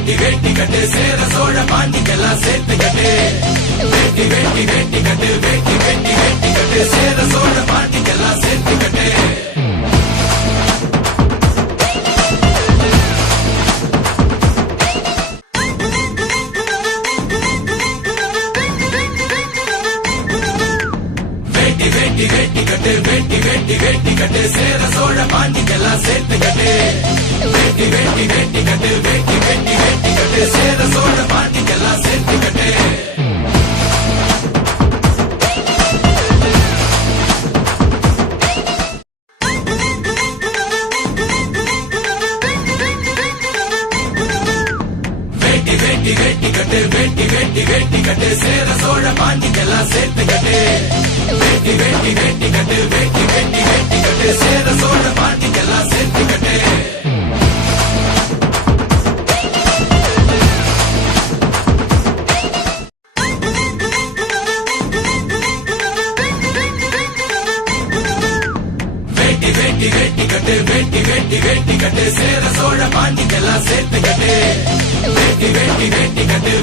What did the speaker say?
வேட்டி வேட்டி கட்டு சேர சோழ பாண்டிக்கெல்லாம் சேர்த்து கட்டு வேட்டி வேட்டி வேட்டி கட்டு வேட்டி வேட்டி வேட்டி கட்டு சேர சோழ பாண்டிக்கெல்லாம் சேர்த்து கட்டு வேட்டி வேட்டி கட்டு வேட்டி வேட்டி வேட்டி கட்டு சேர சோழ பாண்டிக்கெல்லாம் சேர்த்து கட்டு வேட்டி வேட்டி வேட்டி கட்டு வேட்டி வேட்டி வேட்டி கட்டு சேர சோழ பாண்டிக்கெல்லாம் சேர்த்து கட்டு வேட்டி வேட்டி வேட்டி கட்டு வேட்டி வேட்டி வேட்டி கட்டு சேர சோழ பாண்டிக்கெல்லாம் சேர்த்து கட்டு வேட்டி வேட்டி வேட்டி கட்டு வேட்டி வேட்டி வேட்டி கட்டு சேர சோழ பாண்டிக்கெல்லாம் சேர்த்து கட்டு வேட்டி வேட்டி வேட்டி கட்டு வேட்டி வேட்டி வேட்டி கட்டு சேர சோழ பாண்டிக்கெல்லாம் சேர்த்து கட்டு வேட்டி வேட்டி வேட்டி கட்டு